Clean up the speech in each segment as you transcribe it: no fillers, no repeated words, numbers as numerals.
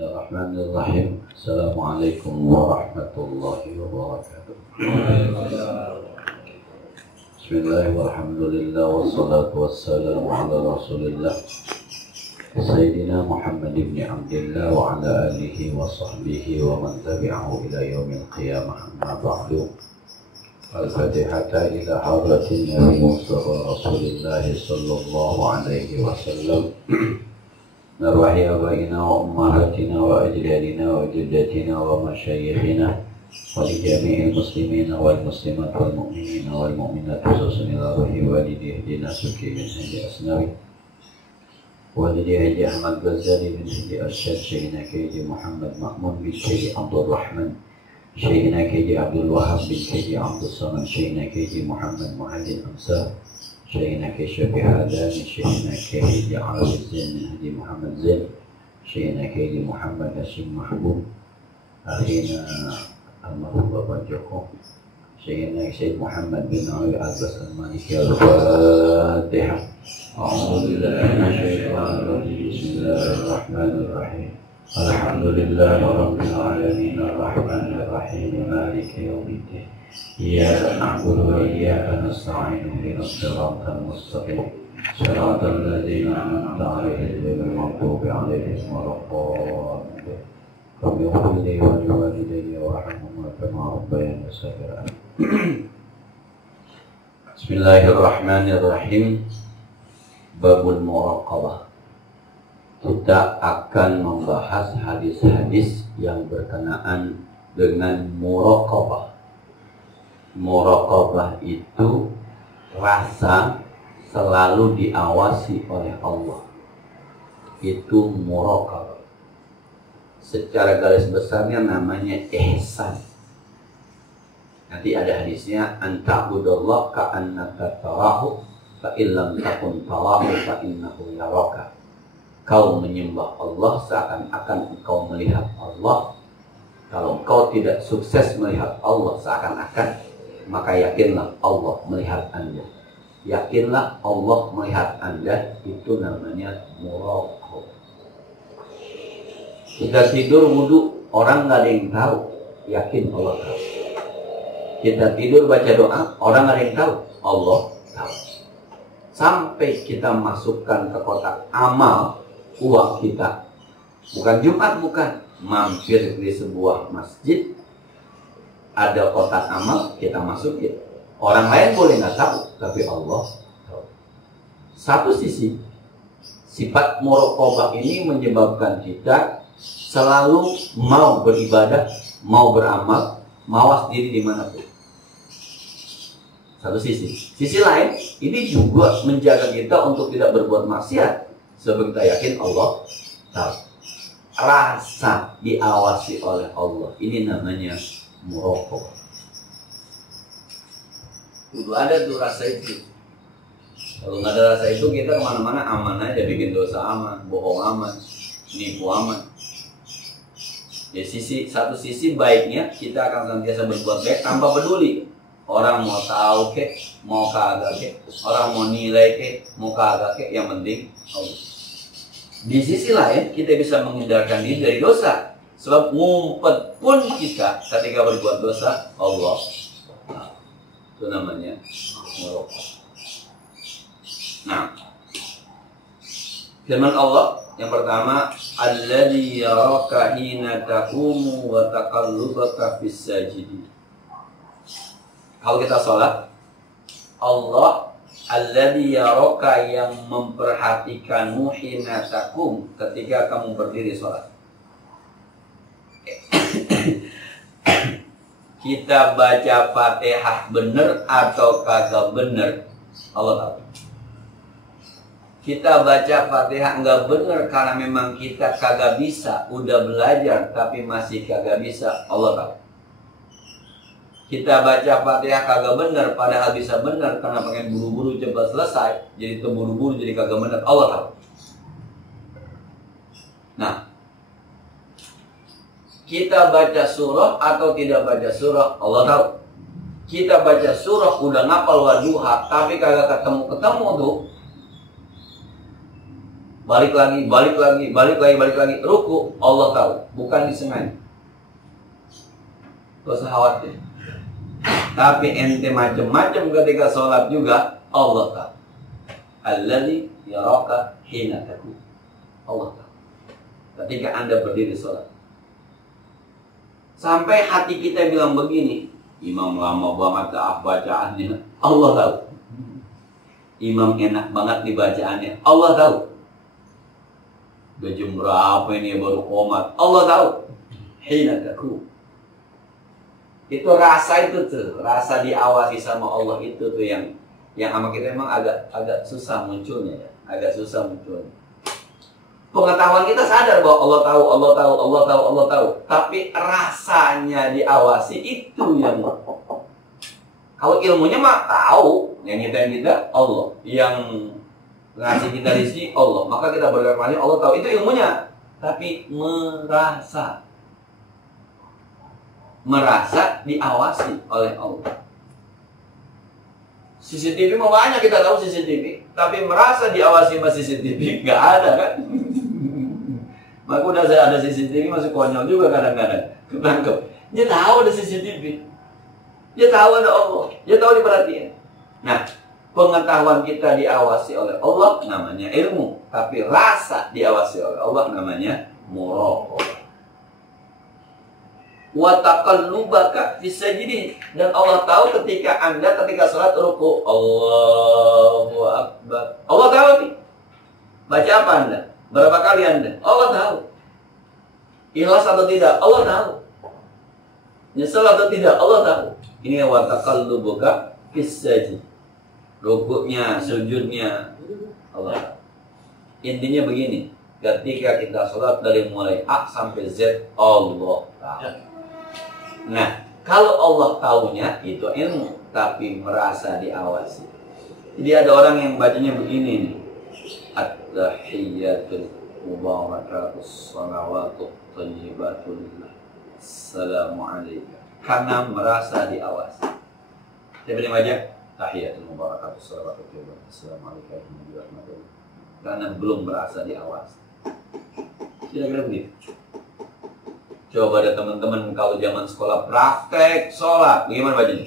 Bismillahirrahmanirrahim. Assalamualaikum warahmatullahi wabarakatuh. Bismillahirrahmanirrahim. Wassalatu wassalamu ala rasulillah Sayyidina Muhammad ibn Abdillah wa ala alihi wa sahbihi wa man tabi'ahu ila yaumil qiyamah, amma ba'du. Al-Fatihata ila hadratin Nabi Mustafa Rasulillah sallallahu alaihi wasallam. Narwahi abaina wa ummahatina wa ajdadina wa jaddatina wa masyayikhina wa li jami'il muslimina wal muslimat wal mu'minina wal mu'minat, khususan ila ruhi walidi ihdina suki bin Haji Asnawi walidi Haji Ahmad Ghazali bin Haji Arsyad, Syekhina Haji Muhammad Ma'mun bin Haji Abdul Rahman, Syekhina Haji Abdul Wahab bin Haji Abdul Samad, Syekhina Haji Muhammad Muhammad Amsar, Syekhina Syafi'i Hadani, Syekhina Haji Arif Zain bin Haji Muhammad Zain, Syekhina Haji Muhammad Hashim Mahbub, akhirnya almarhum Bapak Joko, Syekhina Syed Muhammad bin Ali Abbas Al-Maliki. Al-Fatihah. A'udzubillahi minasyaitonir rajim. Bismillahirrahmanirrahim. Alhamdulillahi rabbil alamin, arrahmanir rahim, maliki yaumiddin. Iyyaka na'budu wa iyyaka nasta'in, ihdinas siratal mustaqim, siratal ladzina an'amta 'alaihim ghairil maghdubi 'alaihim waladdallin. Rabbi ighfir li wa li walidayya warhamhuma kama rabbayani shaghira. Bismillahirrahmanirrahim. Babul muraqabah. Kita akan membahas hadis-hadis yang berkenaan dengan muraqabah. Muraqabah itu rasa selalu diawasi oleh Allah. Itu muraqabah. Secara garis besarnya namanya ihsan. Nanti ada hadisnya, anta'budallah ka'annaka tarahu fa illam takun tarahu fa innahu yaraka. Kau menyembah Allah seakan-akan engkau melihat Allah. Kalau engkau tidak sukses melihat Allah seakan-akan, maka yakinlah Allah melihat Anda. Yakinlah Allah melihat Anda. Itu namanya muraqabah. Kita tidur wudu, orang nggak ada yang tahu, yakin Allah tahu. Kita tidur baca doa, orang nggak ada yang tahu, Allah tahu. Sampai kita masukkan ke kotak amal uang kita, bukan Jumat, bukan, mampir di sebuah masjid, ada kotak amal, kita masukin. Orang lain boleh nggak tahu, tapi Allah tahu. Satu sisi, sifat muraqabah ini menyebabkan kita selalu mau beribadah, mau beramal, mawas diri dimanapun. Satu sisi. Sisi lain, ini juga menjaga kita untuk tidak berbuat maksiat. Sebab kita yakin Allah tahu. Rasa diawasi oleh Allah. Ini namanya muraqabah. Kudu ada tuh rasa itu. Kalau nggak ada rasa itu, kita kemana-mana aman aja, bikin dosa aman, bohong aman, nipu aman. Di satu sisi baiknya kita akan senantiasa berbuat baik tanpa peduli orang mau tahu kek, mau kagak kek, orang mau nilai kek, mau kagak kek, yang penting Allah. Di sisi lain kita bisa menghindarkan diri dari dosa, sebab ngumpet pun kita ketika berbuat dosa Allah. Nah, itu namanya muraqabah. Nah, firman Allah yang pertama, alladzi yaraka hina taqumu wa taqallubaka fis sajidin. Kalau kita sholat, Allah alladzi yaraka, yang memperhatikanmu hina taqum, ketika kamu berdiri sholat. Kita baca Fatihah benar atau kagak benar, Allah tahu. Kita baca Fatihah enggak benar karena memang kita kagak bisa, udah belajar tapi masih kagak bisa, Allah tahu. Kita baca Fatihah kagak benar padahal bisa benar karena pengen buru-buru cepat selesai, jadi terburu-buru jadi kagak benar, Allah tahu. Nah, kita baca surah atau tidak baca surah, Allah tahu. Kita baca surah udah ngapal Wadduha tapi kagak ketemu tuh, balik lagi, balik lagi, ruku, Allah tahu, bukan disengaja. Gak usah khawatir. Tapi ente macam-macam ketika sholat juga, Allah tahu. Alladzi yaraka hina taqum. Allah tahu. Ketika Anda berdiri sholat. Sampai hati kita bilang begini, imam lama banget bacaannya, Allah tahu. Imam enak banget dibacaannya, Allah tahu. Jam berapa ini baru qomat, Allah tahu. Hina taqum. Itu rasa itu tuh, rasa diawasi sama Allah itu tuh yang sama kita memang agak susah munculnya ya, agak susah munculnya. Pengetahuan kita sadar bahwa Allah tahu, Allah tahu, Allah tahu, Allah tahu. Tapi rasanya diawasi itu yang... Kalau ilmunya mah tahu, yang nyitain kita Allah, yang ngasih kita rezeki Allah. Maka kita berkata Allah tahu, itu ilmunya. Tapi merasa diawasi oleh Allah. CCTV mah banyak kita tahu CCTV, tapi merasa diawasi sama CCTV nggak ada kan? Maka udah ada CCTV masih konyol juga kadang-kadang ketangkep. Dia tahu ada CCTV, dia tahu ada Allah, dia tahu diperhatiin. Nah, pengetahuan kita diawasi oleh Allah namanya ilmu, tapi rasa diawasi oleh Allah namanya muraqabah. Wa taqallubaka fis sajidin, dan Allah tahu ketika sholat ruku, Allahu akbar. Allah tahu nih. Baca apa Anda? Berapa kali Anda? Allah tahu. Ikhlas atau tidak? Allah tahu. Nyesel atau tidak? Allah tahu. Ini wa taqallubuka fis sajidin. Rukuknya, sujudnya Allah tahu. Intinya begini, ketika kita sholat dari mulai A sampai Z, Allah tahu. Nah, kalau Allah tahunya itu ilmu, tapi merasa diawasi. Jadi ada orang yang bacanya begini nih. At-tahiyyatul mubarakatus salawatut thayyibatullah. Assalamualaikum. Karena merasa diawasi. Saya beri aja. Tahiyyatul mubarakatus salawatut thayyibatullah. Assalamualaikum warahmatullahi wabarakatuh. Karena belum merasa diawasi. Kira-kira begitu. Coba ada teman-teman kalau zaman sekolah praktek sholat, bagaimana bacanya?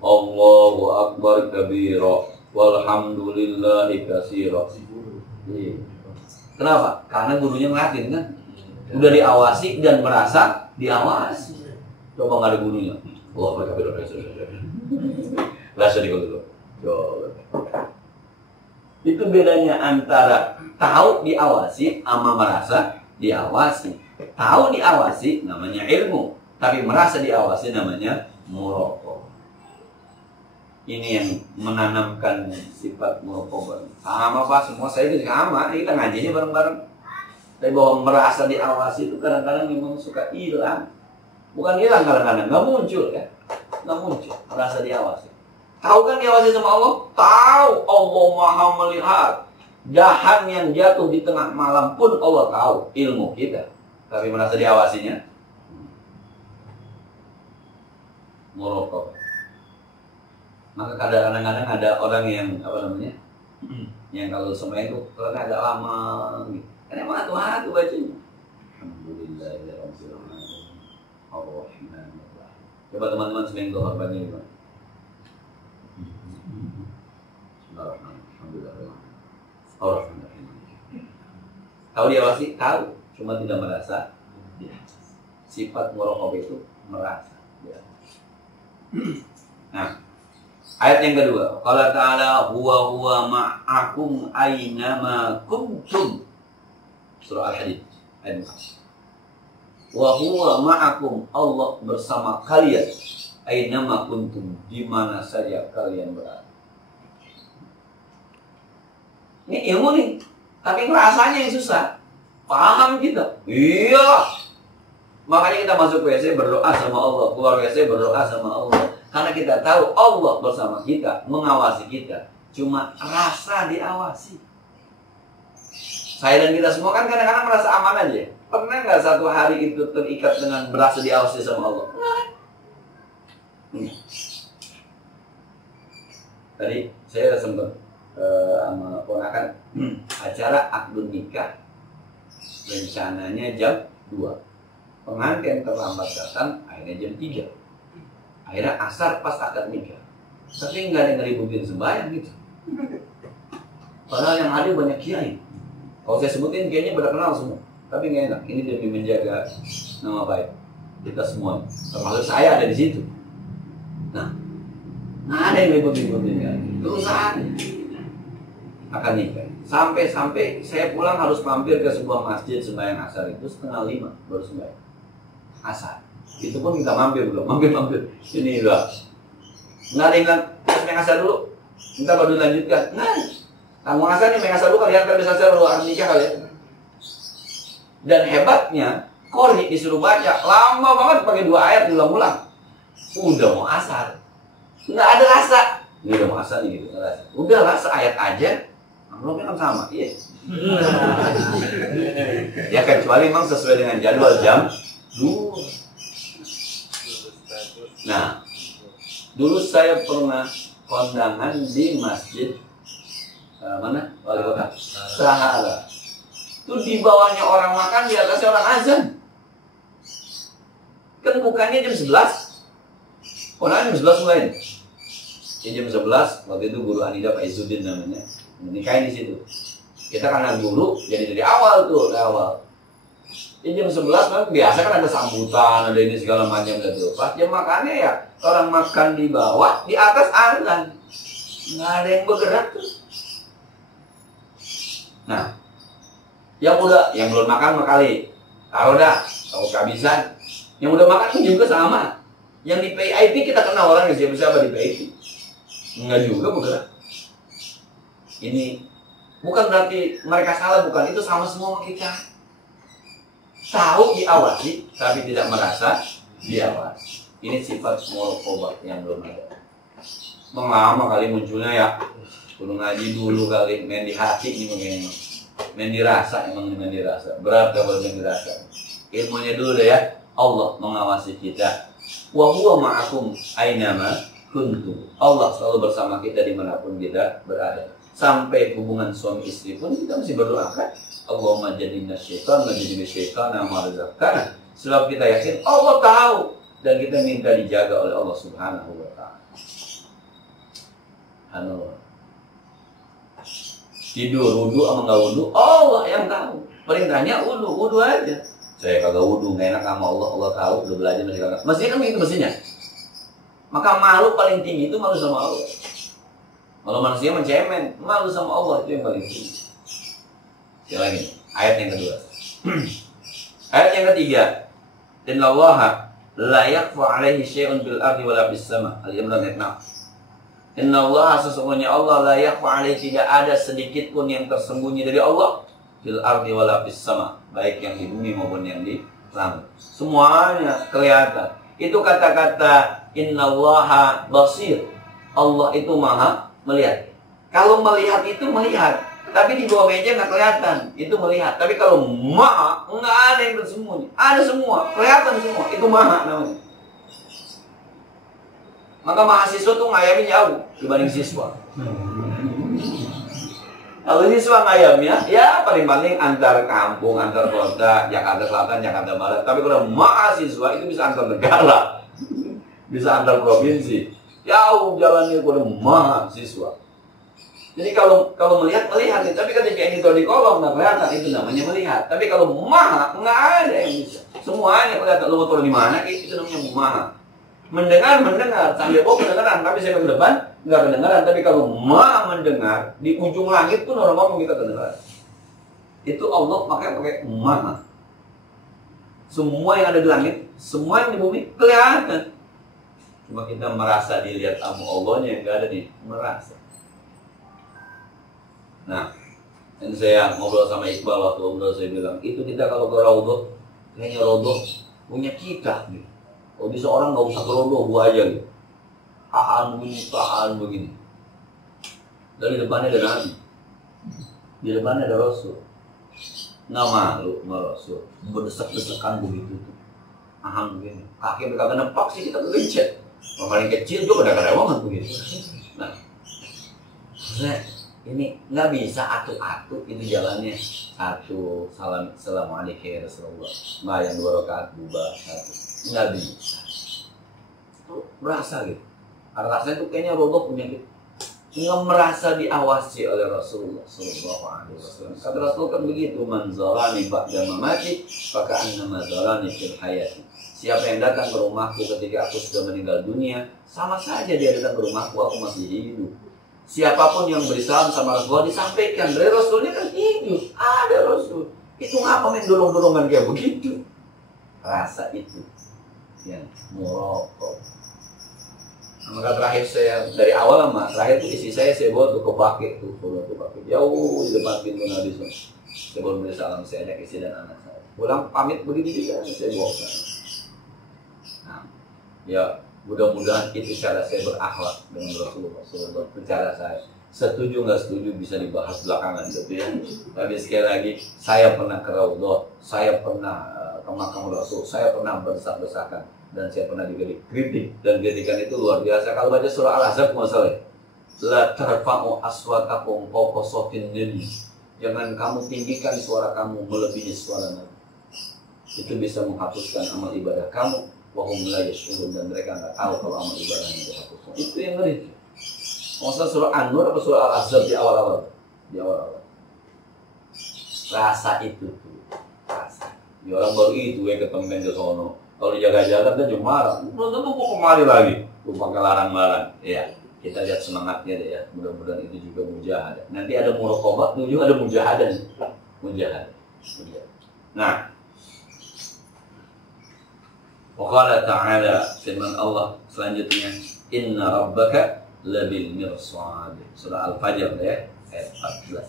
Allahu akbar kabira walhamdulillahi katsira. Kenapa? Karena gurunya ngelatin kan. Udah diawasi dan merasa diawasi. Coba nggak ada gurunya. Allahu akbar kabira. Rasa di dulu. Coba. Itu bedanya antara tahu diawasi sama merasa diawasi. Tahu diawasi namanya ilmu, tapi merasa diawasi namanya muraqabah. Ini yang menanamkan sifat muraqabah. Sama Pak, semua saya itu sama, kita ngajinya bareng-bareng. Tapi bahwa merasa diawasi itu kadang-kadang memang suka hilang. Bukan hilang kadang-kadang, nggak muncul kan? Nggak muncul, merasa diawasi. Tahu kan diawasi sama Allah? Tahu, Allah Maha melihat. Dahan yang jatuh di tengah malam pun Allah tahu, ilmu kita. Tapi merasa diawasinya muraqabah. Maka kadang-kadang ada orang yang yang kalau semuanya itu kalau agak lama gitu. Kan emang hatu-hatu bacanya. Alhamdulillahirabbil alamin. Ar-Rahmanir-Rahim. Coba teman-teman sembahyang doa bacanya gimana? Bismillahirrahmanirrahim. Ar-Rahmanir-Rahim. Tahu diawasi? Tahu. Cuma tidak merasa. Sifat muraqabah itu merasa. Nah, ayat yang kedua, qala ta'ala huwa ma'akum aynama kuntum. Surah Al-Hadid ayat 4. Wa huwa ma'akum, Allah bersama kalian. Aynama kuntum, di mana saja kalian berada. Ini ilmu nih, tapi rasanya yang susah. Paham kita? Iya. Makanya kita masuk WC berdoa sama Allah, keluar WC berdoa sama Allah. Karena kita tahu Allah bersama kita, mengawasi kita. Cuma rasa diawasi. Saya dan kita semua kan kadang-kadang merasa aman aja. Pernah nggak satu hari itu terikat dengan berasa diawasi sama Allah? Tadi saya sempat sama ponakan acara akad nikah rencananya jam 2. Pengantin terlambat datang akhirnya jam 3. Akhirnya asar pas akad nikah. Tapi nggak ada yang ngeributin sembahyang gitu. Padahal yang hadir banyak kiai. Kalau saya sebutin kayaknya pada kenal semua. Tapi nggak enak. Ini demi menjaga nama baik kita semua. Termasuk saya ada di situ. Nah, nggak ada yang ribut-ributin kan. Kerusakan akan nikah. Sampai saya pulang harus mampir ke sebuah masjid sembahyang asar itu 4:30 baru sembahyang asar. Itu pun kita mampir belum, mampir. Ini udah. Nggak ada yang bilang, sembahyang asar dulu. Kita baru lanjutkan. Nah, tanggung asar nih, sembahyang asar dulu kalian kan bisa asar dulu akan nikah kalian. Dan hebatnya, Qori disuruh baca lama banget pakai 2 ayat diulang-ulang. Udah mau asar, nggak ada rasa. Ini udah mau asar nih gitu, nggak rasa. Udah rasa ayat aja. Amplopnya kan sama, iya. Ya kecuali memang sesuai dengan jadwal jam 2. Nah, dulu saya pernah kondangan di masjid mana? Wali kota Sahara. Itu di bawahnya orang makan, di atasnya orang azan. Kan bukannya jam 11. Kondangan jam 11 mulai. Ya, jam 11 waktu itu guru Anida Pak Izzuddin namanya. Menikahin di situ. Kita karena guru jadi dari awal tuh, dari awal. Di jam 11 kan biasa kan ada sambutan, ada ini segala macam gitu. Pas jam makannya ya orang makan di bawah, di atas azan. Nggak ada yang bergerak tuh. Nah, yang belum makan kali. Taruh dah, tahu kehabisan. Yang udah makan juga sama. Yang di PIP kita kenal orang siapa di PIP. Enggak juga bergerak. Ini bukan berarti mereka salah, bukan, itu sama semua kita. Tahu diawasi, tapi tidak merasa diawasi. Ini sifat muraqabah yang belum ada. Lama kali munculnya ya. Kudu ngaji dulu kali, main di hati nih mungkin. Main dirasa, emang main dirasa. Berat kalau main dirasa. Ilmunya dulu deh ya. Allah mengawasi kita. Wa huwa ma'akum ainama kuntum. Allah selalu bersama kita dimanapun kita berada. Sampai hubungan suami istri pun kita mesti berdoa kan. Allahumma jadina syaitan majadina syaitana marzaqana. Sebab kita yakin Allah tahu dan kita minta dijaga oleh Allah Subhanahu wa taala. Subhanallah. Tidur wudu sama enggak wudu Allah yang tahu. Perintahnya wudu aja. Saya kagak wudu, enggak enak sama Allah, Allah tahu, udah belajar masih kagak. Mestinya kan begitu mestinya. Maka malu paling tinggi itu malu sama Allah. Kalau manusia mencemen, malu sama Allah itu yang paling tinggi. Sekali lagi, ayat yang kedua. Ayat yang ketiga. Innallaha la yakhfa 'alaihi syai'un fil ardi wala fis sama. Al-Imran ayat 6. Innallaha sesungguhnya Allah la yakhfa 'alaihi, tidak ada sedikit pun yang tersembunyi dari Allah fil ardi wala fis sama, baik yang di bumi maupun yang di langit. Semuanya kelihatan. Itu kata-kata innallaha basir. Allah itu maha melihat. Kalau melihat itu melihat, tapi di bawah meja nggak kelihatan, itu melihat. Tapi kalau maha, nggak ada yang bersembunyi, ada semua, kelihatan semua, itu maha namanya. Maka mahasiswa tuh ngayamnya jauh dibanding siswa. Kalau siswa ngayamnya, ya paling-paling antar kampung, antar kota, Jakarta Selatan, Jakarta Barat. Tapi kalau mahasiswa itu bisa antar negara, bisa antar provinsi. Jauh jalannya kepada mahasiswa. Jadi kalau melihat nih, tapi ketika ini di kolom nggak kelihatan, itu namanya melihat. Tapi kalau maha nggak ada yang bisa. Semuanya kelihatan. Lu mau turun di mana? Itu namanya maha. Mendengar sambil kedengaran, tapi saya ke depan nggak kedengaran. Tapi kalau maha mendengar di ujung langit pun orang ngomong kita kedengaran. Itu Allah makanya pakai maha. Semua yang ada di langit, semua yang di bumi kelihatan. Cuma kita merasa dilihat sama Allahnya yang nggak ada di merasa. Nah, dan saya ngobrol sama Iqbal waktu ngobrol, saya bilang itu kita kalau ke Raudhah, kayaknya Raudhah punya kita gitu. Kalau bisa orang nggak usah ke Raudhah, gua aja gitu. Tahan begini. Dari depannya ada Nabi, di depannya ada Rasul. Nggak malu sama Rasul, berdesak-desakan begitu tuh. Begini, kaki berkata nempak sih kita kegencet. Paling kecil juga kadang-kadang banget begitu. Nah, maksudnya Ini nggak bisa atu-atu itu jalannya. Satu, salam, assalamualaikum ya Rasulullah. Yang 2 rakaat bubar satu. Nggak bisa. Tuh berasa gitu. Rasanya tuh kayaknya Rasulullah punya gitu. Nggak merasa diawasi oleh Rasulullah Sallallahu Alaihi Wasallam. Kata Rasul kan begitu, man zarani ba'da mamati, maka annama zarani fil hayati. Siapa yang datang ke rumahku ketika aku sudah meninggal dunia, sama saja dia datang ke rumahku, aku masih hidup. Siapapun yang beri salam sama Rasulullah disampaikan, dari Rasulnya kan hidup, ada Rasul. Itu ngapa main dorong-dorongan kayak begitu? Rasa itu yang merokok. Maka terakhir saya dari awal lama, terakhir itu isi saya bawa tuh ke Bakit tuh, jauh di depan pintu Nabi SAW. Saya bawa beri salam, saya ajak istri dan anak saya. Pulang pamit begitu juga, saya bawa ke sana. Nah, ya mudah-mudahan itu cara saya berakhlak dengan Rasulullah SAW. Cara saya setuju nggak setuju bisa dibahas belakangan gitu ya. Tapi sekali lagi saya pernah ke Raudhah, saya pernah ke makam Rasul, saya pernah berdesak-desakan dan saya pernah dikritik dan kritikan itu luar biasa. Kalau baca surah Al-Ahzab masalah la tarfa'u aswatakum fawqa sautin nabi. Jangan kamu tinggikan suara kamu melebihi suara Nabi. Itu bisa menghapuskan amal ibadah kamu. Wahum la yashurun, dan mereka nggak tahu kalau amal ibadahnya dihapuskan. Itu yang ngeri. Maksudnya surah An-Nur atau surah Al-Ahzab di awal-awal? Di awal-awal. Rasa itu tuh, rasa. Ya orang baru itu yang ketemu ke sono. Kalau jaga-jaga kan cuma marah. Belum tentu kok kemari lagi. Lu pakai larang-larang. Ya, kita lihat semangatnya deh ya. Mudah-mudahan itu juga mujahadah. Nanti ada muraqabah, itu juga ada mujahadah. Mujahadah. Nah, Waqala ta'ala, firman Allah selanjutnya, inna rabbaka labil mirsad. Surah Al-Fajr ya, ayat 14.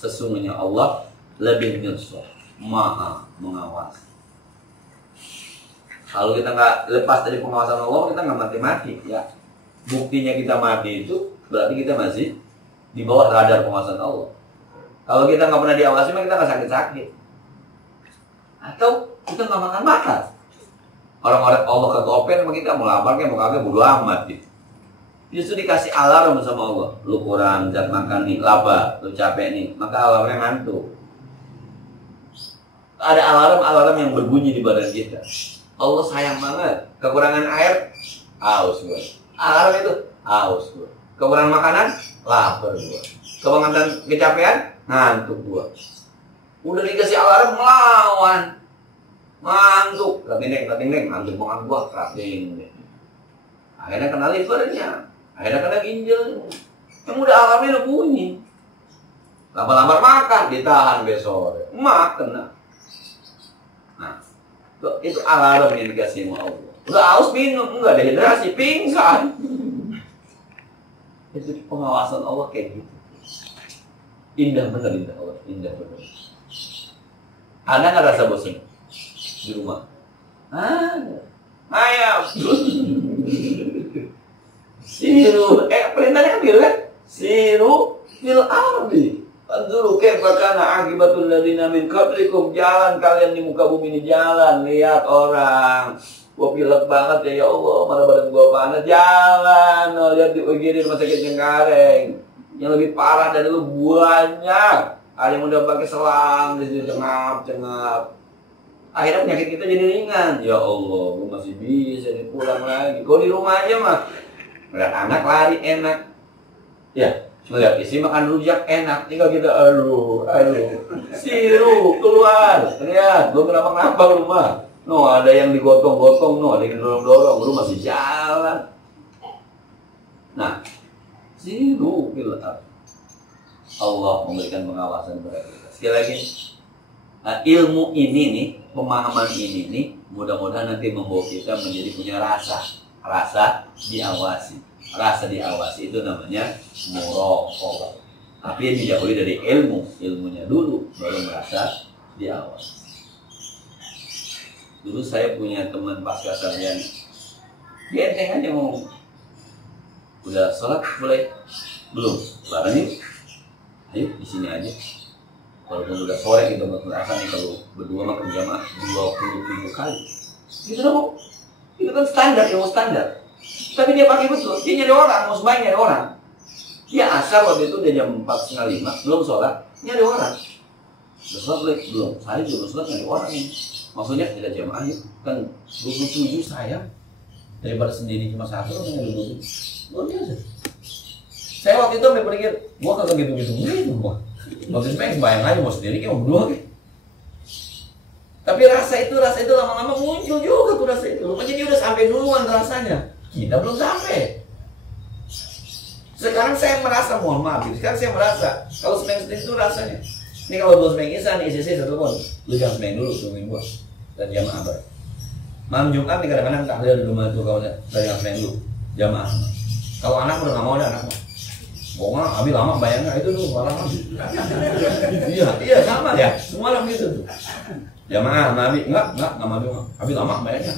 Sesungguhnya Allah labil mirsad, maha mengawasi. Kalau kita nggak lepas dari pengawasan Allah, kita nggak mati-mati ya. Buktinya kita mati itu berarti kita masih di bawah radar pengawasan Allah. Kalau kita nggak pernah diawasi, maka kita nggak sakit-sakit. Atau kita nggak makan-makan. Orang-orang Allah kagak open sama kita, mau lapar kayak mau kagak bodo amat gitu. Justru dikasih alarm sama Allah. Lu kurang zat makan nih, lapar, lu capek nih, maka alarmnya ngantuk. Ada alarm yang berbunyi di badan kita. Allah sayang banget. Kekurangan air, haus gua. Alarm itu, haus gua. Kekurangan makanan, lapar gua. Kekurangan kecapean, ngantuk gua. Udah dikasih alarm melawan. Ngantuk, rating ngantuk banget gua, rating. Akhirnya kena livernya, akhirnya kena ginjal. Yang udah alarmnya udah bunyi. Lamar-lamar makan, ditahan besok. Makan. Nah, itu alarm yang dikasih sama Allah. Udah haus minum, enggak dehidrasi, pingsan. Itu pengawasan Allah kayak gitu. Indah bener Allah, indah bener. Anda nggak rasa bosan di rumah? Ayam. Siru, perintahnya kan gitu kan? Siru fil ardi. Anzuru kaifa kana akibatul ladzina min qablikum. Jalan kalian di muka bumi ini, jalan, lihat orang. Gua pilek banget ya Allah, mana badan gua panas. Jalan, lihat di UGD rumah sakit Cengkareng. Yang lebih parah dari lu banyak. Ada yang udah pakai selang, di situ cengap. Akhirnya penyakit kita jadi ringan. Ya Allah, gue masih bisa nih pulang lagi. Kalau di rumah aja mah, ngeliat anak lari enak. Ya, ngeliat istri makan rujak enak. Tinggal kita aduh. Siru keluar. Lihat, belum kenapa-kenapa rumah. No, ada yang digotong-gotong, no, ada yang dorong-dorong. Lu masih jalan. Nah, siru keluar. Allah memberikan pengawasan kepada kita. Sekali lagi, ilmu ini nih, pemahaman ini nih, mudah-mudahan nanti membawa kita menjadi punya rasa diawasi. Rasa diawasi itu namanya muraqabah. Tapi yang dijauhi dari ilmunya dulu, baru merasa diawasi. Dulu saya punya teman pasca sarjana, dia enteng aja ngomong, udah sholat boleh? Belum, bareng yuk. Ayo di sini aja. Walaupun udah sore kita merasa nih kalau berdua makan jamaah 27 kali. Gitu dong. Itu kan standar, ilmu standar. Tapi dia pakai betul. Dia nyari orang, mau sembahyang nyari orang. Dia asar waktu itu udah jam 4:30, belum sholat, ini ada orang. Udah sholat belum? Saya juga sholat, ada orang ini. Maksudnya tidak jamaah ya, kan 27 saya daripada sendiri cuma satu orang yang 27. Luar biasa. Saya waktu itu sampai berpikir, gua kagak gitu gua. Waktu itu pengen bayang aja mau sendiri kayak mau berdua kayak. Tapi rasa itu lama-lama muncul juga tuh rasa itu. Rupanya dia udah sampai duluan rasanya. Kita belum sampai. Sekarang saya merasa, mohon maaf, sekarang saya merasa kalau semeng sendiri itu rasanya. Ini kalau gua semeng Isya nih, ICC satu pun, lu jangan semeng dulu, tungguin gua. Dan jamaah bar. Malam Jumat nih kadang-kadang tahlil di rumah tuh kalau dari yang semeng dulu, jamaah. Kalau anak udah nggak mau ada anaknya. Bohong, abi lama bayangnya itu tuh malah. Iya sama ya, semua orang gitu tuh. Jamaah, Nabi enggak mau. Abi lama bayangnya.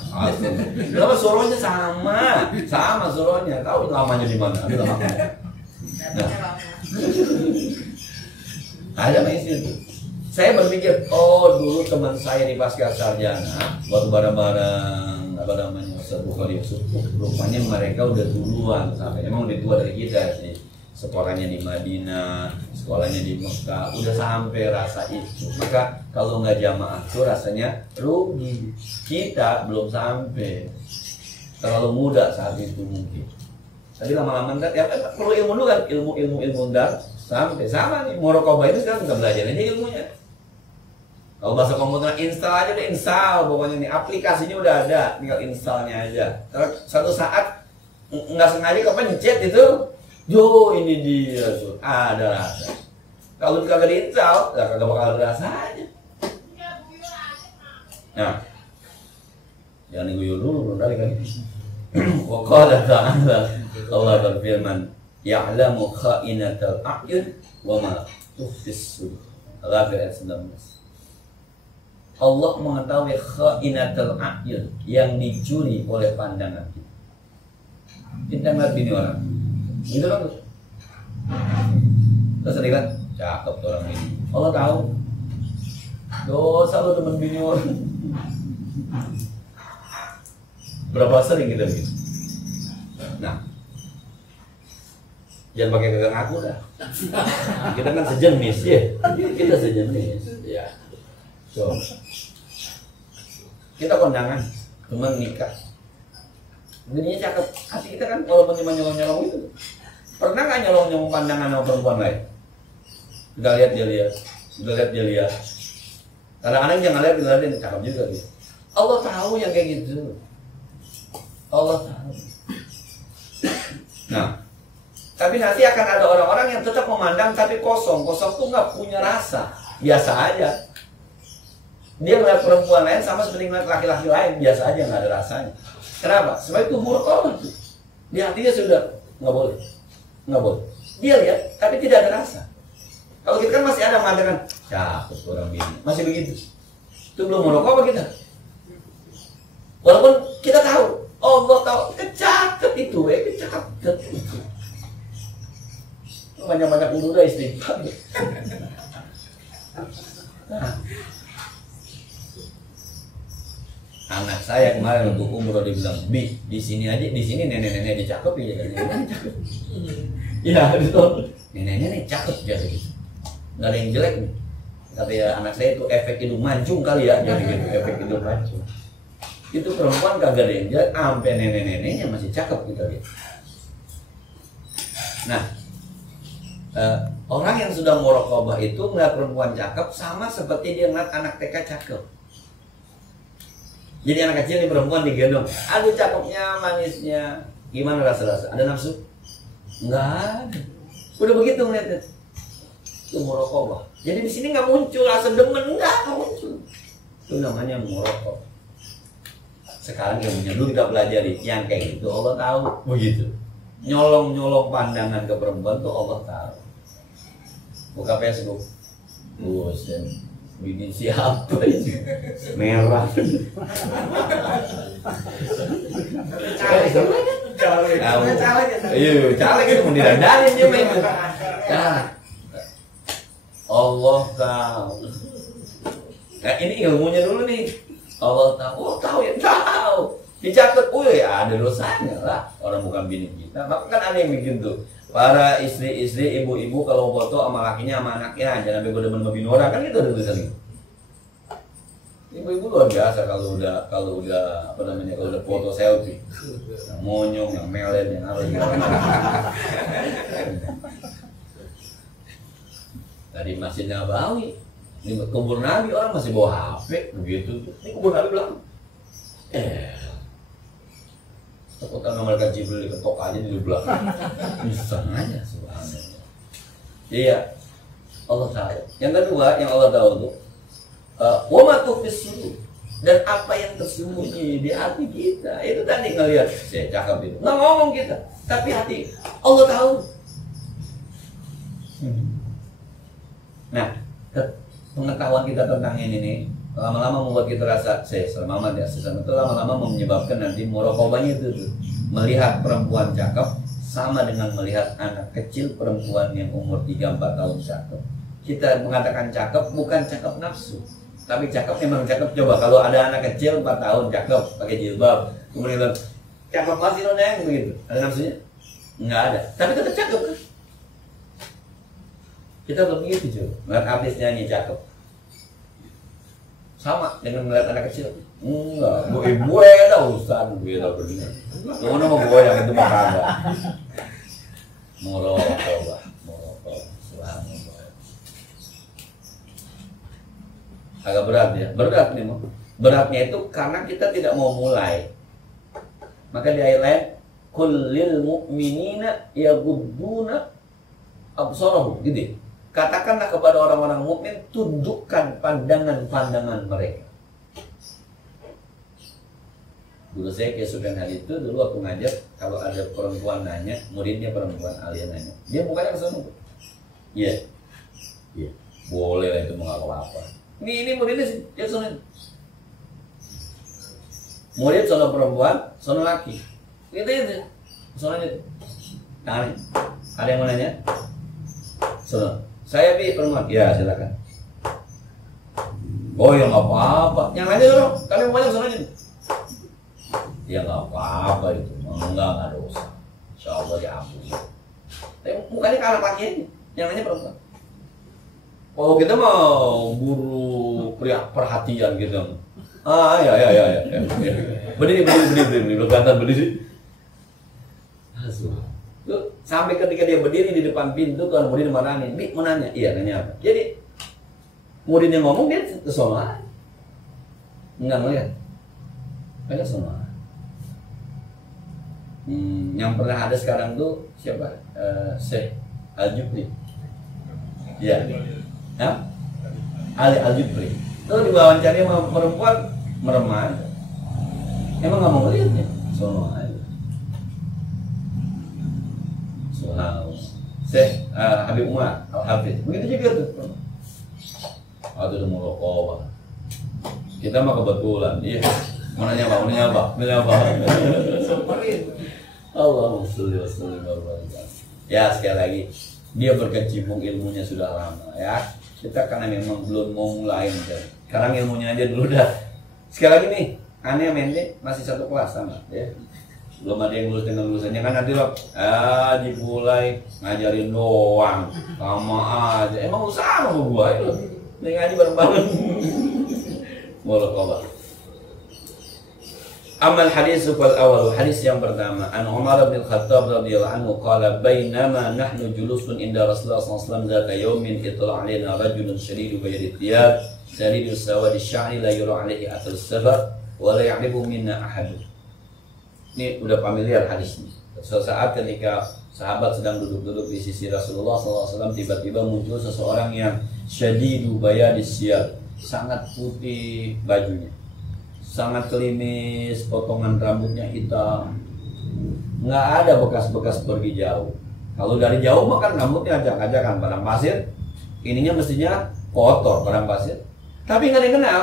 Kenapa suruhnya sama suruhnya. Tahu lamanya di mana? Abi lama. Nah. Ada isi itu. Saya berpikir, oh dulu teman saya di pasca sarjana, waktu bareng-bareng apa namanya Ustaz Bukhari Yusuf, rupanya mereka udah duluan sampai, emang udah tua dari kita sih. Sekolahnya di Madinah, sekolahnya di Mekah, udah sampai rasa itu. Maka kalau nggak jamaah tuh rasanya rugi. Kita belum sampai, terlalu muda saat itu mungkin. Tadi lama-lama kan, ya perlu ilmu dulu kan, ilmu dar sampai sama nih. Muraqabah itu sekarang kita belajar aja ilmunya. Kalau bahasa komputer install aja deh, install pokoknya nih aplikasinya udah ada, tinggal installnya aja. Terus satu saat nggak sengaja kepencet itu. Yo ini dia tuh ada rasa. Kalau kagak diinstal, ya kagak bakal ada rasanya. Nah, jangan diguyur dulu belum dari kan. Wa qala ta'ala, Allah berfirman, ya'lamu kha'inatal a'yun wa ma tukhfis sudur. Al-Ghafir ayat 19. Allah mengetahui kha'inatal a'yun yang dicuri oleh pandangan kita. Kita ngeliat bini orang. Gitu kan tuh. Terus tadi kan cakep tuh orang ini. Allah tahu. Dosa lu temen bini orang. Berapa sering kita begitu? Nah, jangan pakai kakak ngaku dah. Kita kan sejenis ya. Kita sejenis. Ya. So, kita kondangan, teman nikah. Bininya cakep. Hati kita kan walaupun cuma nyolong-nyolong itu. Pernah nggak nyolong-nyolong pandangan sama perempuan lain? Udah lihat dia lihat. Kadang-kadang jangan lihat dia cakep juga dia. Allah tahu yang kayak gitu. Allah tahu. Nah, tapi nanti akan ada orang-orang yang tetap memandang tapi kosong tuh nggak punya rasa, biasa aja. Dia melihat perempuan lain sama seperti melihat laki-laki lain, biasa aja, nggak ada rasanya. Kenapa? Sebab itu murqabah. Di hatinya sudah nggak boleh. Dia lihat, tapi tidak ada rasa. Kalau kita kan masih ada mengatakan, cakep orang ini, masih begitu. Itu belum murqabah kita. Walaupun kita tahu, Allah tahu, kecakep itu, kecakep. Banyak-banyak udah istighfar. Nah. Anak saya kemarin untuk umroh dibilang, Bi, di sini nenek-nenek aja cakep ya, ya betul, nenek-nenek cakep jadi gitu, nggak ada yang jelek nih. Kata ya anak saya itu efek hidung mancung kali ya, jadi gitu efek hidung mancung. Itu perempuan kagak ada yang jelek, sampai nenek-neneknya masih cakep gitu ya. Nah, orang yang sudah muraqabah itu ngeliat perempuan cakep sama seperti dia ngeliat anak TK cakep. Jadi anak kecil nih perempuan digendong, aduh cakepnya, manisnya, gimana rasa-rasa? Ada nafsu? Enggak ada. Udah begitu ngeliatnya. Itu muraqabah. Jadi di sini nggak muncul rasa demen, nggak muncul. Itu namanya muraqabah. Sekarang ilmunya dulu kita pelajari, yang kayak gitu Allah tahu begitu. Nyolong pandangan ke perempuan tuh Allah tahu. Buka Facebook, bosen. Bini siapa itu? Merah. Caleg itu mau didandanin juga itu. Allah tahu. Nah ini ilmunya dulu nih. Allah tahu. Oh tahu ya, tahu. Dicatat, ya ada dosanya lah. Orang bukan bini kita. Maka kan ada yang bikin tuh. para istri-istri, ibu-ibu kalau foto sama lakinya sama anaknya jangan sampai bener-bener binora kan gitu ada tulisannya. Ibu-ibu luar biasa kalau udah kalau udah foto selfie, yang monyong, yang melet, yang apa gitu. Tadi Masjid Nabawi, di kubur Nabi orang masih bawa HP begitu. Ini kubur Nabi bilang, takutan malaikat Jibril diketok aja di belakang. Bisa aja subhanallah. Iya, Allah tahu. Yang kedua yang Allah tahu tuh wa ma tukhfis sudur, dan apa yang tersembunyi di hati kita. Itu tadi ngelihat saya cakap itu. Nggak ngomong kita, tapi hati Allah tahu. Nah, pengetahuan kita tentang ini nih lama-lama membuat kita rasa selamat ya, itu lama-lama menyebabkan nanti muraqabahnya itu tuh, melihat perempuan cakep sama dengan melihat anak kecil perempuan yang umur 3-4 tahun cakep. Kita mengatakan cakep bukan cakep nafsu, tapi cakep memang cakep. Coba kalau ada anak kecil 4 tahun cakep pakai jilbab, kemudian bilang cakep masih noneng begitu, ada nafsunya? Nggak ada, tapi tetap cakep kan? Kita belum begitu cuy, melihat artis nyanyi cakep sama dengan melihat anak kecil. Enggak, gue dah ustad gue dah benar. Kamu nama gue yang itu mah kagak. Muraqabah, subhanallah. Agak berat ya, berat nih mah. Beratnya itu karena kita tidak mau mulai. Maka di ayat lain, kullil mu'minina yaghudduna absarahum, gitu. Katakanlah kepada orang-orang mukmin, tundukkan pandangan-pandangan mereka. Dulu saya kayak Sufyan Hadi itu, dulu aku ngajar, kalau ada perempuan nanya, muridnya perempuan alien nanya, dia mukanya ke sana. Iya. Iya. Boleh lah itu mau apa-apa. Ini muridnya sih, dia sana. Murid sana perempuan, sana laki. Gitu itu. Sana itu. Tangan. Ada yang mau nanya? Sana. Saya perempuan, ya silakan. Oh ya nggak apa-apa, yang aja dong, kalian banyak soalnya. Ya nggak apa-apa itu, enggak dosa. Insya Allah diampun. Tapi mukanya kalah pakai yang lainnya perempuan. Kalau kita mau buru perhatian gitu. Ya. Berdiri, gantar berdiri. Tuh, sampai ketika dia berdiri di depan pintu, kalau murid marahin, "Bi, mau nanya?" "Iya, nanya apa?" Jadi muridnya ngomong, dia kesana. Enggak ngeliat. Mereka semua. Yang pernah ada sekarang tuh siapa? Syekh Al-Jubri. Iya. Ya? Ali Al-Jubri. Tuh diwawancara sama perempuan meremah. Emang nggak mau ngeliatnya? Semua. Syekh Habib Umar Al-Hafiz begitu juga tuh. Itu udah muraqabah. Kita mah kebetulan, iya. Mau nanya apa? Allahumma sholli wa sallim wa barik. Ya sekali lagi, dia berkecimpung ilmunya sudah lama ya. Kita karena memang belum mau mulai nih. Sekarang ilmunya aja dulu dah. Sekali lagi nih, aneh mente masih satu kelas sama ya. Belum ada yang lulus dengan lulusannya kan nanti loh dimulai ngajarin doang sama aja, emang usaha sama gua itu nih ngaji bareng-bareng. Muraqabah. Amal hadis fal awal, hadis yang pertama an Umar bin Khattab radhiyallahu anhu qala bainama nahnu julusun inda Rasulullah sallallahu alaihi wasallam zata yawmin itla alaina rajulun shadidu bayadi thiyab shadidu sawadi sya'ri la yura alaihi athar safar wa la ya'rifu minna ahadun. Ini udah familiar hadis ini. Suatu saat ketika sahabat sedang duduk-duduk di sisi Rasulullah SAW, tiba-tiba muncul seseorang yang syadidu bayadis siyab, sangat putih bajunya, sangat klimis, potongan rambutnya hitam, nggak ada bekas-bekas pergi jauh. Kalau dari jauh makan rambutnya acak-acakan, padang pasir, ininya mestinya kotor padang pasir, tapi nggak ada yang kenal.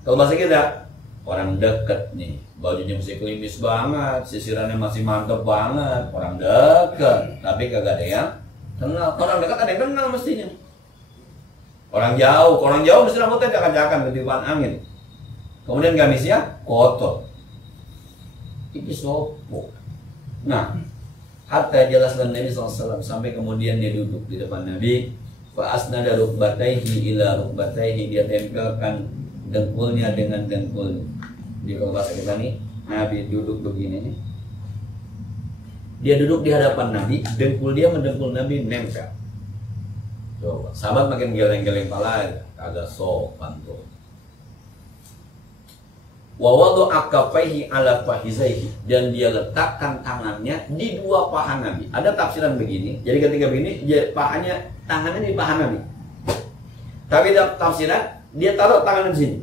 Kalau bahasa kita, orang deket nih, bajunya masih klimis banget, sisirannya masih mantep banget, orang deket, tapi kagak ada yang kenal. Orang dekat ada yang kenal mestinya. Orang jauh mesti rambutnya acak-acakan ketiban angin. Kemudian gamisnya kotor. Ini sopo. Nah, hatta jelaskan Nabi SAW sampai kemudian dia duduk di depan Nabi. Fa asnada rukbataihi ila rukbataihi, dia tempelkan dengkulnya dengan dengkul. Di bahasa kita nih, Nabi duduk begini nih. Dia duduk di hadapan Nabi, dengkul dia mendengkul Nabi nempel. Coba, sahabat makin geleng-geleng kepala, agak sopan tuh. Wa wada'a kaffaihi ala fahizaihi, dan dia letakkan tangannya di dua paha Nabi. Ada tafsiran begini, jadi ketika begini, tangannya di paha Nabi. Tapi dalam tafsiran dia taruh tangannya di sini.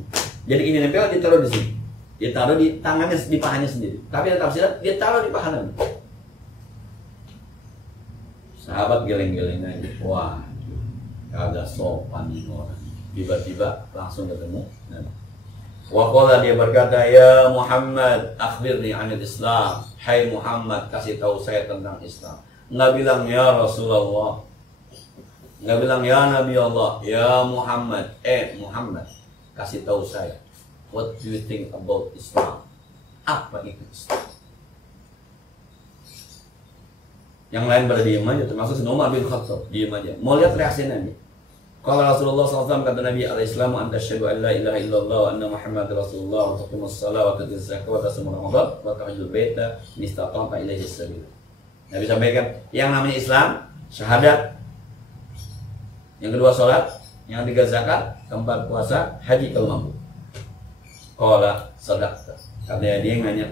Jadi ini nempel, dia taruh di sini. Dia taruh di tangannya, di pahanya sendiri. Tapi ada tafsiran dia taruh di paha Nabi. Sahabat geleng-geleng aja. Wah, agak sopan ini orang. Tiba-tiba langsung ketemu Nabi. Wa qala, dia berkata, ya Muhammad, akhbirni anil Islam. Hai Muhammad, kasih tahu saya tentang Islam. Nggak bilang ya Rasulullah, nggak bilang ya Nabi Allah, ya Muhammad. Muhammad, kasih tahu saya, what do you think about Islam? Apa itu Islam? Yang lain pada diem aja, termasuk Umar bin Khattab, diem aja. Mau lihat reaksi Nabi. Kalau Rasulullah SAW, kata Nabi, al-Islamu anta asyhadu an la ilaha illallah wa anna Muhammad Rasulullah wa tuqimus shalah wa tutuz zakah wa tasumur ramadan wa tahujjul baita in istata'ta ilaihi sabila. Nabi sampaikan, yang namanya Islam, syahadat. Yang kedua salat, yang ketiga zakat, keempat puasa, haji kalau mampu. Qala sadaqta. Katanya dia nanya,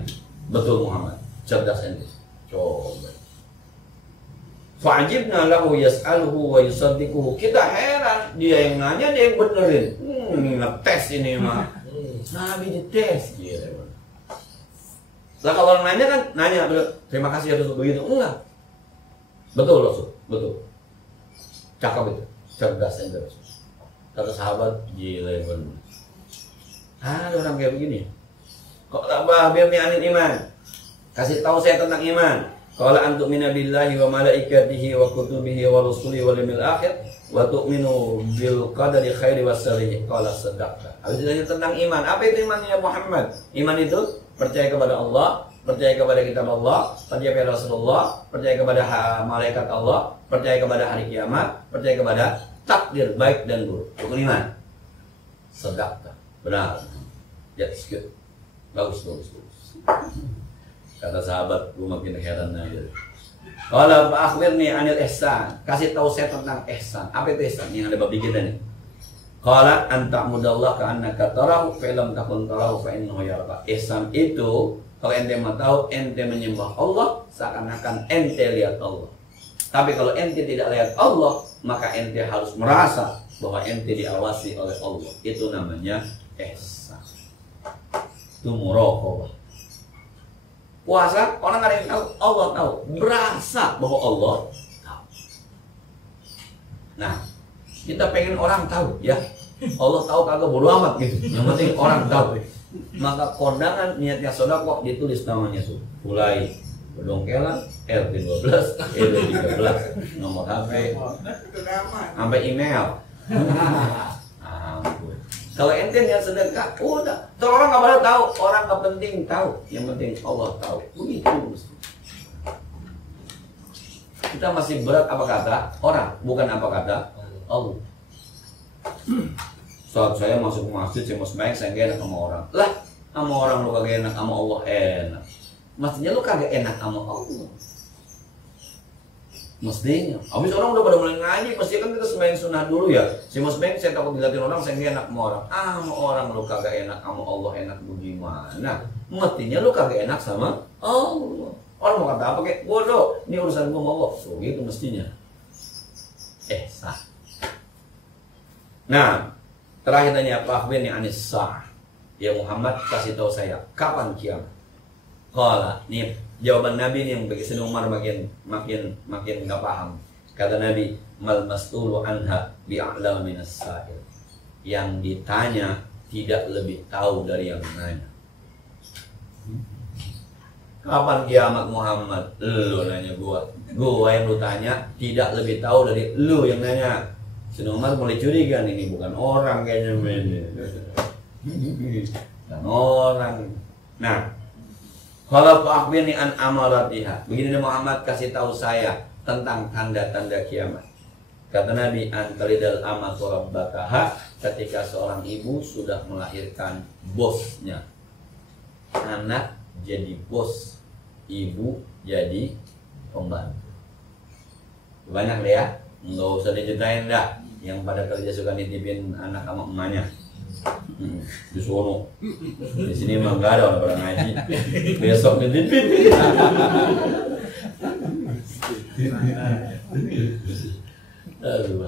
betul Muhammad, cerdas ente. Coba. Fa'ajibna lahu yas'aluhu wa yusaddiquhu. Kita heran, dia yang nanya, dia yang benerin. Ngetes ini mah. Nabi dites gitu. Lah kalau orang nanya kan nanya, terima kasih ya Rasul, begitu. Enggak. Betul Rasul, betul. Cakep itu, cerdas itu Rasul. Kata sahabat, gila ya bener. Ada orang kayak begini. Kok tak biar ni anil iman. Kasih tahu saya tentang iman. Qala antu'mina billahi wa malaikatihi wa kutubihi wa rusulihi wal yawmil akhir wa tu'minu bil qadari khairi was sharri. Qala sadaqta. Habis ditanya tentang iman. Apa itu imannya Muhammad? Iman itu percaya kepada Allah, percaya kepada kitab Allah, percaya kepada Rasulullah, percaya kepada malaikat Allah, percaya kepada hari kiamat, percaya kepada takdir baik dan buruk. Rukun iman. Sadaqta. Benar. That's good. Bagus. Kata sahabat, gue makin heran aja. Qala akhbirni anil ihsan. Kasih tahu saya tentang ihsan. Apa itu ihsan? Yang ada bab kita nih. Qala anta mudallah ka'annaka tarahu fa lam takun tarahu fa innahu yaraka. Ihsan itu kalau ente mau tahu, ente menyembah Allah seakan-akan ente lihat Allah. Tapi kalau ente tidak lihat Allah, maka ente harus merasa bahwa ente diawasi oleh Allah. Itu namanya ihsan. Itu muraqabah. Puasa, orang nggak ada yang tahu, Allah tahu. Berasa bahwa Allah tahu. Nah, kita pengen orang tahu, ya. Allah tahu kagak bodo amat gitu. Yang penting orang tahu. Maka kondangan niatnya sedekah ditulis namanya tuh. Mulai Bedongkelan, RT 12, RT 13, nomor HP, sampai email. Kalau ente niat sedekah, udah. Terus orang nggak boleh tahu, orang nggak penting tahu. Yang penting Allah tahu. Begitu. Kita masih berat apa kata orang, bukan apa kata Allah. Saat saya masuk ke masjid, saya mau sembahyang, saya gak enak sama orang. Lah, sama orang lu kagak enak, sama Allah enak. Mestinya lu kagak enak sama Allah. Mestinya. Habis orang udah pada mulai ngaji, pasti kan kita sembahyang sunnah dulu ya. Saya mau sembahyang, saya takut dilihatin orang, saya gak enak sama orang. Sama orang lu kagak enak sama Allah, enak bagaimana? Mestinya lu kagak enak sama Allah. Orang mau kata apa kayak bodoh, ini urusan gua sama Allah. So gitu mestinya. Sah. Nah, terakhir tanya apa? Akhbirni anis sa'ah. Ya Muhammad, kasih tahu saya kapan kiamat. Qala, nih jawaban Nabi nih yang bagi Umar makin nggak paham. Kata Nabi, mal mas'ulu anha bi'a'lam minas sa'il. Yang ditanya tidak lebih tahu dari yang nanya. Kapan kiamat Muhammad? Lu nanya gua yang lu tanya tidak lebih tahu dari lu yang nanya. Sini Umar mulai curiga, ini bukan orang kayaknya. Bukan orang. Nah, Qala fa'akhbirni an amaratiha. Begini Muhammad, kasih tahu saya tentang tanda-tanda kiamat. Kata Nabi, antalidal amatu rabbataha, ketika seorang ibu sudah melahirkan bosnya. Anak jadi bos, ibu jadi pembantu. Banyak deh ya, nggak usah diceritain dah. Yang pada kerja suka nitipin anak sama emaknya. Di sono, di sini emang nggak ada orang pada ngaji. Besok nitipin. Aduh,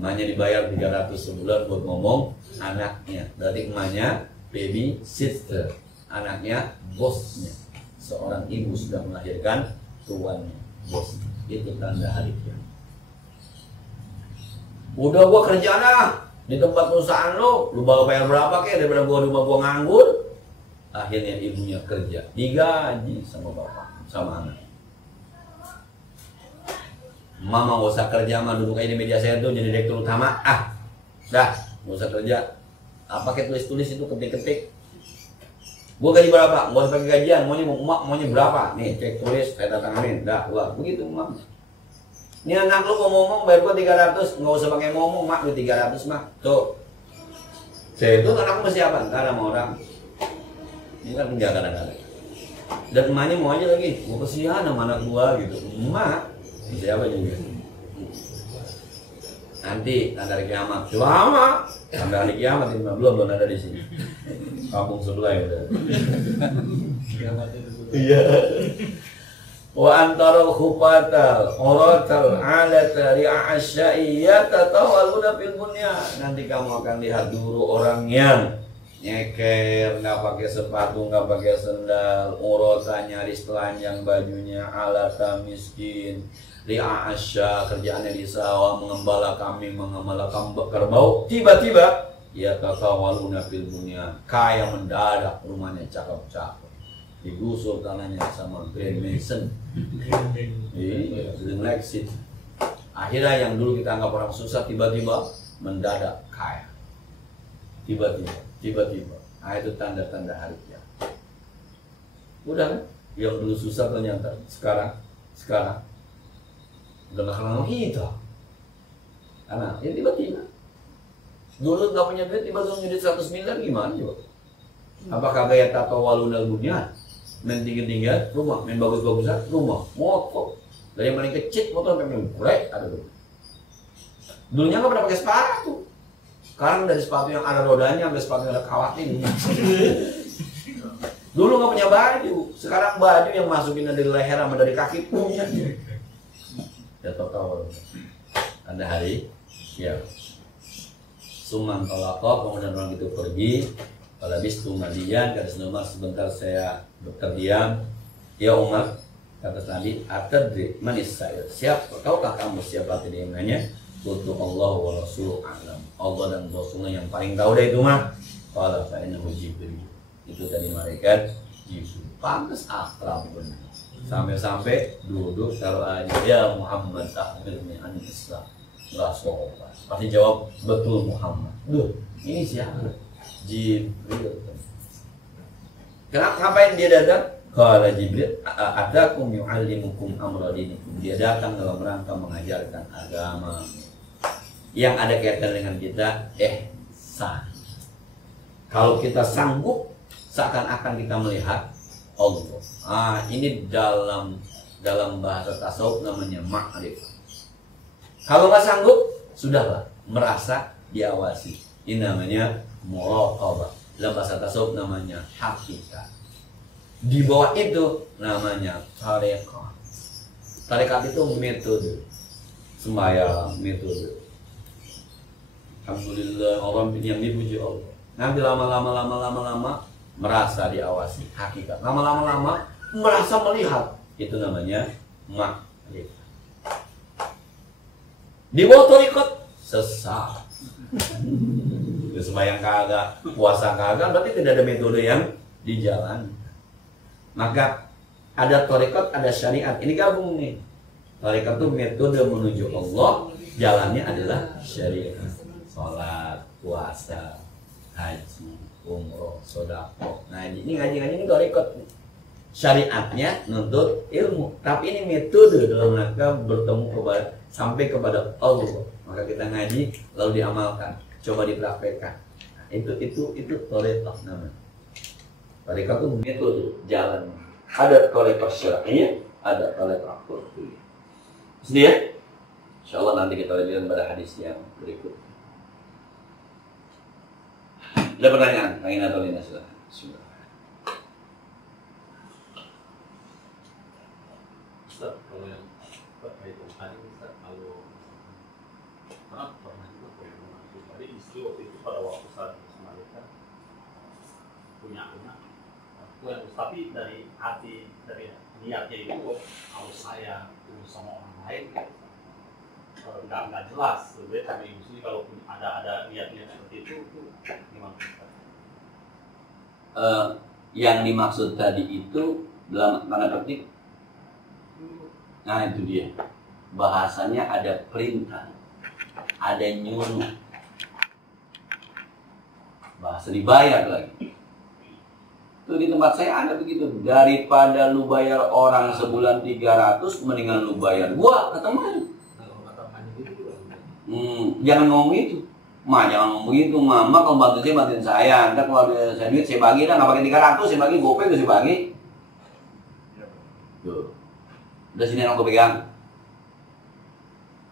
emaknya dibayar 300 sebulan buat ngomong anaknya. Berarti emaknya baby sister, anaknya bosnya. Seorang ibu sudah melahirkan tuannya, bos. Itu tanda hari kiamat. Udah gua kerja di tempat perusahaan lu bayar berapa kek daripada gua di rumah gua nganggur. Akhirnya ibunya kerja, digaji sama bapak, sama anak. Mama gak usah kerja mah, duduk aja di meja saya tuh jadi direktur utama. Dah, gak usah kerja. Apa kayak tulis-tulis itu, ketik-ketik. Gua gaji berapa? Gak usah pakai gajian, maunya berapa? Nih, cek tulis, saya tanganin. Dah, gua begitu, Mak. Ini anak lu mau ngomong bayar gua 300, nggak usah pakai ngomong, Mak, lu 300 mah. Tuh. Saya itu anakku masih apa? Nggak ada sama orang. Ini kan penjaga kadang-kadang. Dan emaknya mau aja lagi, gua kesian sama anak gua gitu. Emak, siapa juga? Nanti tanda hari kiamat. Lama. Tanda hari kiamat ini belum ada di sini. Kampung sebelah ya udah. Iya. Wa antara khufatal uratal alata ri'asya'iyata tawaluna fil bunyan. Nanti kamu akan lihat dulu orang yang nyeker, nggak pakai sepatu, nggak pakai sendal, urata nyaris telanjang bajunya, alata miskin, ri'asya kerjaannya di sawah, mengembala kambing, mengembala kerbau. Tiba-tiba ya tatawaluna fil bunyan, kaya mendadak, rumahnya cakep-cakep, digusur tanahnya sama Grand Mason. Iya, Green Lexit. Akhirnya yang dulu kita anggap orang susah tiba-tiba mendadak kaya. Tiba-tiba. Nah, itu tanda-tanda hari kiamat. Udah kan? Yang dulu susah ternyata sekarang udah nggak kenal kita. Karena ya tiba-tiba. Dulu nggak punya duit, tiba-tiba punya duit 100 miliar gimana coba? Apakah gaya tato walunal bunyan? Main tinggi-tinggian rumah, main bagus-bagusan rumah, motor dari yang paling kecil motor sampai yang brek ada tuh. Dulunya nggak pernah pakai sepatu, sekarang dari sepatu yang ada rodanya sampai sepatu yang ada kawatnya. Dulu nggak punya baju, sekarang baju yang masukin dari leher sama dari kaki punya. Ya total ada hari ya suman tolakok, kemudian orang itu pergi. Kalau habis Umar sebentar saya berdiam. Ya Umar, kata Nabi, atadri manis saya. Tahukah kamu siapa tadi yang nanya? Qultu Allah wa Rasuluhu a'lam. Allah dan Rasulnya yang paling tahu deh itu mah. Qala fa innahu Jibril. Itu tadi malaikat Jibril. Pantas akrab benar. Sampai-sampai duduk taruh aja, ya Muhammad akhirnya an Islam. Enggak sopan. Pasti jawab betul Muhammad. Duh, ini siapa? Jibril. Kenapa ngapain dia datang? Qala Jibril, atakum yu'allimukum amra dinikum. Dia datang dalam rangka mengajarkan agama yang ada kaitan dengan kita ihsan. Kalau kita sanggup, seakan-akan kita melihat Allah. Ini dalam bahasa tasawuf namanya ma'rifah. Kalau nggak sanggup, sudahlah merasa diawasi. Ini namanya muraqabah. Dalam bahasa tasawuf namanya hakikat. Di bawah itu namanya tarekat. Tarekat itu metode sembahyang, metode. Alhamdulillah orang yang dipuji Allah. Nanti lama-lama merasa diawasi, hakikat. Lama-lama merasa melihat, itu namanya ma'rifah. Di bawah tarekat sesat. Sembahyang kagak, puasa kagak, berarti tidak ada metode yang dijalan. Maka ada tarekat, ada syariat. Ini gabung nih. Tarekat itu metode menuju Allah, jalannya adalah syariat. Salat, puasa, haji. umroh, sedekah. Nah, ini ngaji-ngaji ini rekod. Syariatnya nuntut ilmu, tapi ini metode dalam rangka bertemu sampai kepada Allah. Maka kita ngaji lalu diamalkan, coba dipraktekkan. Nah, itu thariqah namanya. Thariqah itu metode jalan. Ada thariqah syar'iyyah, ada thariqah khurafiyah. Sedih ya? Insyaallah nanti kita lanjutkan pada hadis yang berikut. Ada pertanyaan? Pengen atau Lina silahkan. Bismillah. Ustaz, kalau yang terkait tadi Ustaz, kalau pernah juga tadi istri waktu itu pada waktu saat melahirkan punya anak, tapi dari hati, dari niatnya itu kalau saya tulus sama orang lain nggak jelas. Sebenarnya kami istri kalau ada niatnya seperti itu gimana Ustaz? Yang dimaksud tadi itu dalam tanda petik. Nah itu dia, bahasanya ada perintah, ada nyuruh, bahasa dibayar lagi. Itu di tempat saya ada begitu. Daripada lu bayar orang sebulan 300, mendingan lu bayar gua ketemu. Jangan ngomong itu. Jangan ngomong begitu. Mama kalau bantuin saya. Ntar kalau saya duit saya bagi, nggak pakai 300, saya bagi gopay itu saya bagi. Tuh. Udah sini aku pegang.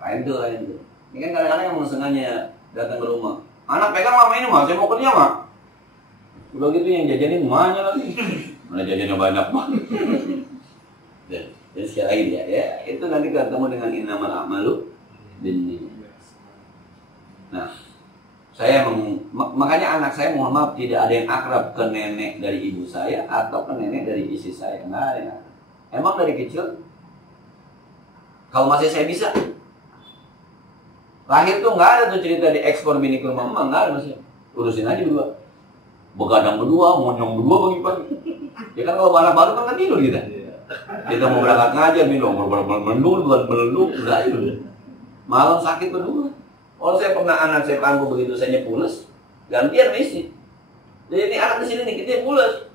Kain tuh. Ini kan kadang-kadang yang sengaja datang ke rumah. Anak pegang mama ini mah, saya mau kerja mah. Udah gitu yang jajanin emaknya lagi. Mana jajannya banyak mah. Jadi sekali lagi ya, itu nanti ketemu dengan innamal a'malu binniyat. Nah, makanya anak saya mohon maaf tidak ada yang akrab ke nenek dari ibu saya atau ke nenek dari istri saya. Nggak ada yang akrab. Emang dari kecil kalau masih saya bisa lahir tuh nggak ada tuh cerita di ekspor bini ke rumah emak, nggak ada masih. Urusin aja berdua, begadang berdua, monyong berdua pagi-pagi. Ya kan kalau anak baru kan tidur kita. Kita mau berangkat ngajar minum, melendung, udah aja udah. Malam sakit berdua. Kalau saya pernah anak saya pangku begitu saya pules, gantian misi. Jadi ini anak di sini nih kita pules.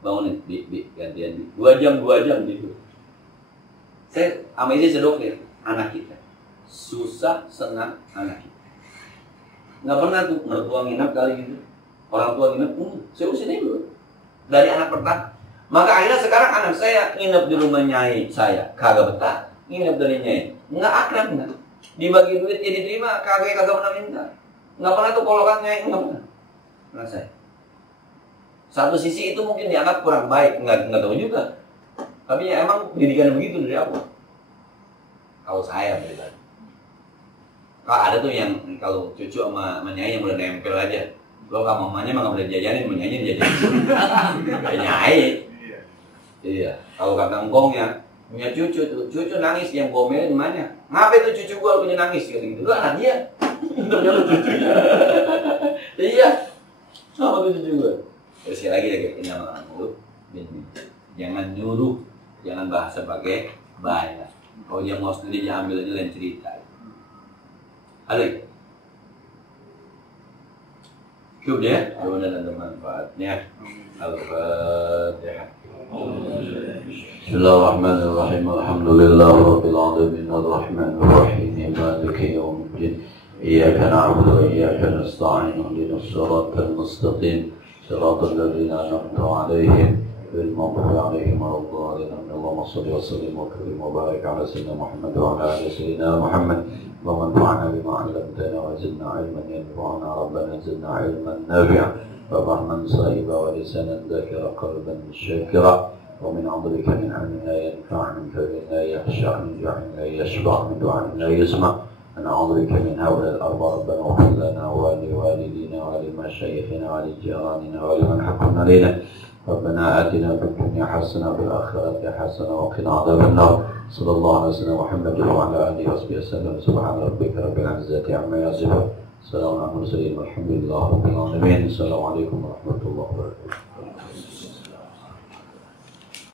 Bangunin, bi, gantian bi. 2 jam gitu. Saya sama istri sedokter anak kita. Susah senang anak kita. Nggak pernah tuh mertua nginep kali gitu. Orang tua nginep, saya urusin dulu. Dari anak pertama. Maka akhirnya sekarang anak saya nginep di rumah nyai saya, kagak betah. Nginep dari nyai, nggak akrab nggak. Dibagi duit ya diterima, kagak pernah minta. Nggak pernah tuh kolokan nyai, nggak pernah. Nah saya. Satu sisi itu mungkin dianggap kurang baik, nggak tahu juga. Tapi ya emang pendidikan begitu dari awal. Kalau saya pribadi. Kalau ada tuh yang kalau cucu sama nyai yang udah nempel aja. Kalau sama mamanya mah nggak boleh jajanin, menyainya dijajanin. Kayak nyai. Iya. Kalau kata engkongnya punya cucu tuh, cucu nangis yang gomelin emaknya. Ngapain tuh cucu gua punya nangis gitu. Lah dia. Ternyata cucunya. Iya. Sama tuh cucu gua. Terus sekali lagi ya kayak ini sama lu. Jangan nyuruh, jangan bahasa pakai bayar. Kalau dia mau sendiri dia ambil aja lain cerita. Ada. Cukup ya, mudah-mudahan ada manfaatnya. Al-Fatihah. Bismillahirrahmanirrahim. Alhamdulillahirabbil alamin arrahmanir rahim maliki yaumiddin. Iyyaka na'budu wa iyyaka nasta'in. Ihdinas siratal mustaqim. Siratal ladzina an'amta 'alaihim ghairil maghdubi 'alaihim waladdallin. Allahumma shalli wa sallim wa karrim wa barik 'ala sayyidina Muhammad wa 'ala ali sayyidina Muhammad. اللهم انفعنا بما علمتنا وزدنا علما ينفعنا ربنا زدنا علما نافعا وفهما صائبا ولسانا ذاكرا قلبا شاكرا ومن عضلك من علم لا ينفع من فم لا يخشع من جوع لا يشبع من دعاء لا يسمع أنا أعوذ بك من هؤلاء الأرض ربنا اغفر لنا ولوالدينا ولمشايخنا ولجيراننا ولمن حكم علينا ربنا آتنا في الدنيا حسنة وفي الآخرة حسنة وقنا عذاب النار صلى الله عليه وسلم محمد وعلى آله وصحبه وسلم سبحان ربك رب العزة عما يصفون سلام على المرسلين والحمد لله رب العالمين السلام عليكم ورحمة الله وبركاته.